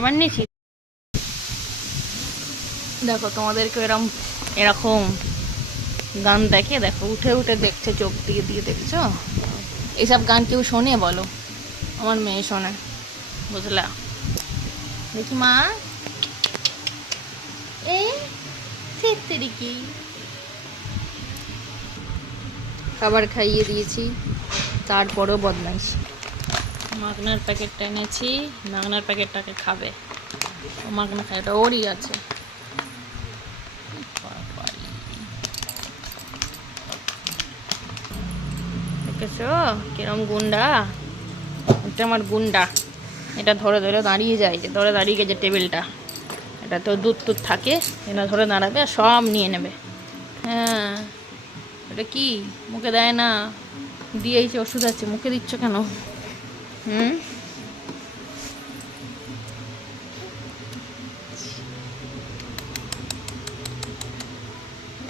আবার নিয়েছি। দেখো তোমাদেরকে এরকম গান দেখে, দেখো উঠে উঠে দেখছে, চোখ দিয়ে দিয়ে দেখছো। এইসব গান কেউ শোনে বলো? আমার মেয়ে শোনে, বুঝলা? দেখি মা, এ কি খাবার খাইয়ে দিয়েছি, তারপরেও বদমাইশ। মাগনার প্যাকেটটা এনেছি, মাগনার প্যাকেটটাকে খাবে। ও মাগনা খায়, এটা ওরই আছে। দেখেছো কিরম গুন্ডা? এটা আমার গুন্ডা। এটা ধরে ধরে দাঁড়িয়ে যায়, যে ধরে দাঁড়িয়ে গেছে টেবিলটা। এটা তো দুধ টুধ থাকে, এটা ধরে দাঁড়াবে আর সব নিয়ে নেবে। হ্যাঁ, এটা কি মুখে দেয় না? দিয়েছে, ওষুধ আছে, মুখে দিচ্ছ কেন? হুম,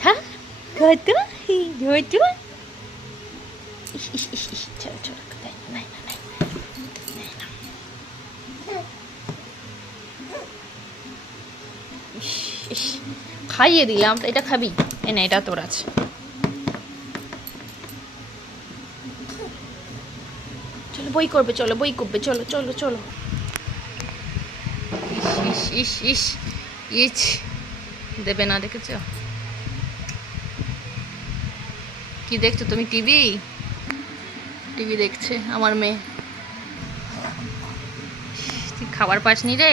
হ্যাঁ ঘটু ঘটু। চলো চলো, নাই না নাই, খাইয়ে দিলাম, এটা খাবি? এ না, এটা তোর আছে। চলো বই করবে, চলো বই করবে, চলো চলো চলো। ইস ইস ইস ইস, দেবে না, দেখেছো? কি দেখছো তুমি? টিভি? টিভি দেখছে আমার মেয়ে। তুই খাবার পাসনি রে?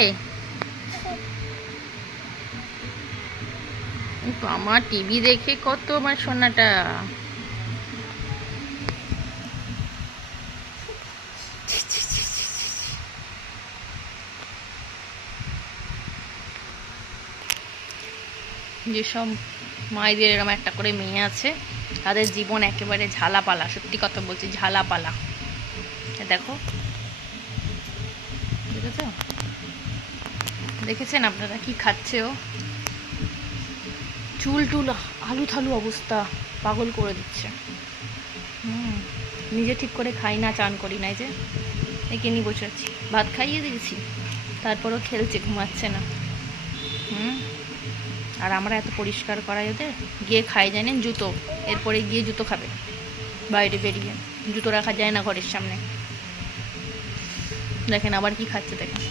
আমার টিভি দেখে কত আমার সোনাটা। যেসব মায়েদের এরকম একটা করে মেয়ে আছে, তাদের জীবন একেবারে ঝালাপালা। সত্যি কথা বলছি, ঝালাপালা। দেখো, দেখেছো? দেখেছেন আপনারা কি খাচ্ছে ও? চুল টুল আলু থালু অবস্থা, পাগল করে দিচ্ছে। নিজে ঠিক করে খাই না, চান করি নাই, যে একে নিয়ে বসে আছি। ভাত খাইয়ে দিয়েছি, তারপরও খেলছে, ঘুমাচ্ছে না। আর আমরা এত পরিষ্কার করাই ওদের, গিয়ে খাই জানেন জুতো, এরপরে গিয়ে জুতো খাবে বাইরে বেরিয়ে। জুতো রাখা যায় না ঘরের সামনে। দেখেন আবার কি খাচ্ছে, দেখেন।